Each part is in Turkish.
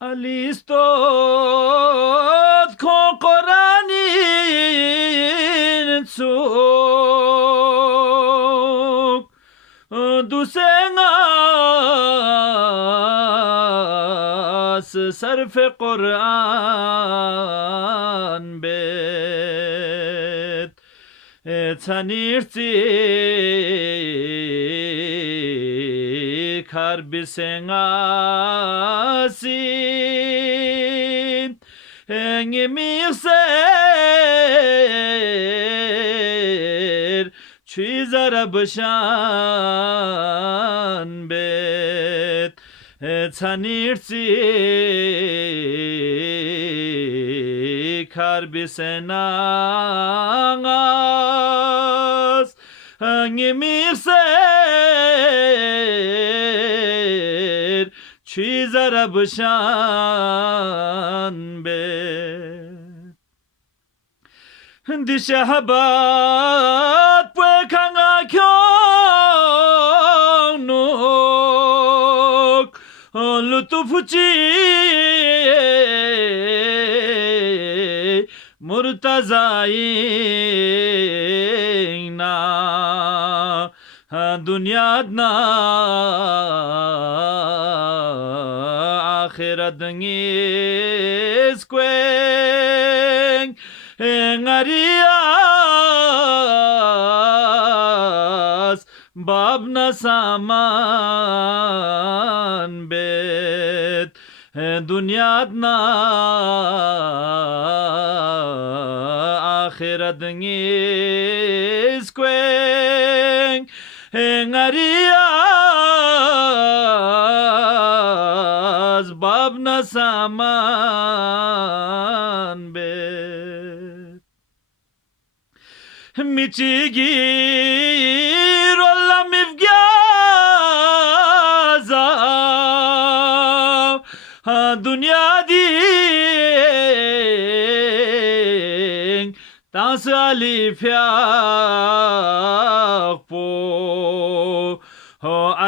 Alistot ko Koranin tsuk dusengas sarf Quran bet Tanirti karbisengasin engemirser çizara bışan bet Tanirti karbisengas engemirser çizara bışan bet Dişahabat pekanga kyonuk lutufuci murtazayna dünyadna ahiradıngiz kwen Engarias babna saman bet dünyadna ahiradıngiz kwen Engarias babna saman bet Michigir olla mivgaza dünya din dans alif yakpo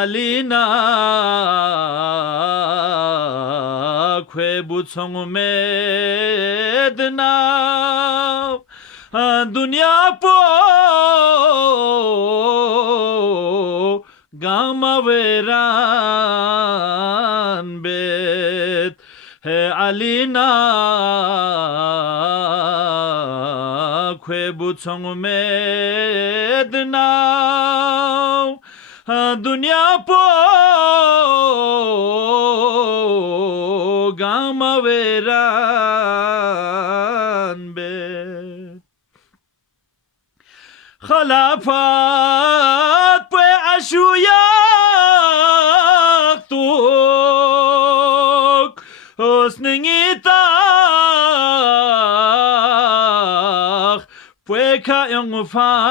alina kwe butsong medna dünya po gama veran bet alina kwe butsong medna dünya po gama veran bet Khalafat pe aşuyak tuk Osningitah pe kayong fangse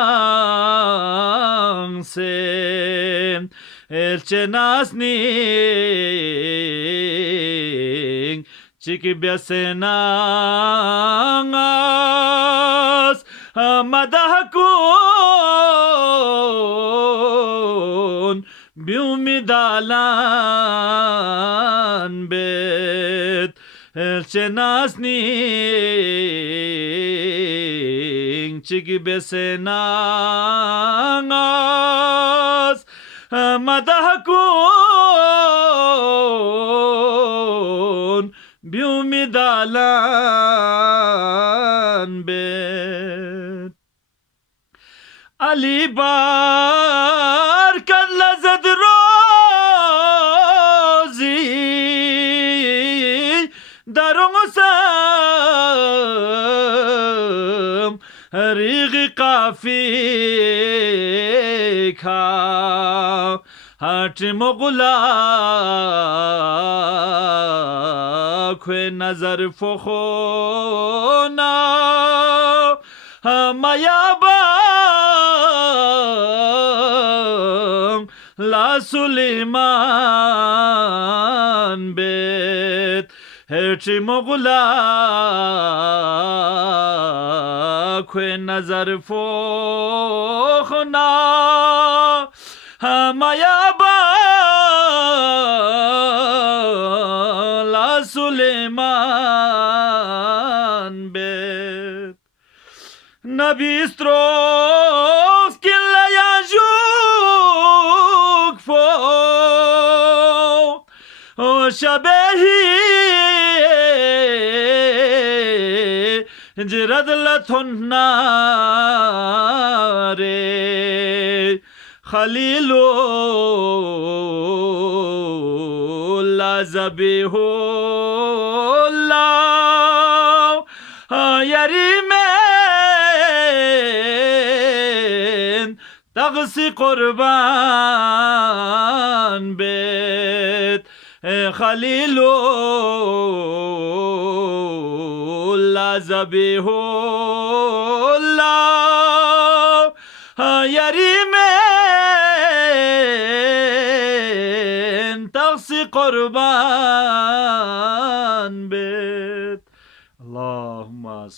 Elchenasning Chikibiasenangas madahakun biumidalan bet elchenasning chikibesenangas madahakun biumidalan bet Ali bar kan lazad rozi darongosam rigi kafika hati mogula kwe nazar fokhona mayabang la Suleiman bet herchi mogula kwe nazar fokhona mayabang la Suleiman bet Nabi strof killa yajuk fo O shabehi Jirad la thonnare Khalilullah Zabihullah Yarimen Tagsi Qurban bet Khalilullah Zabihullah Yarimen Tagsi Qurban bet Allahumma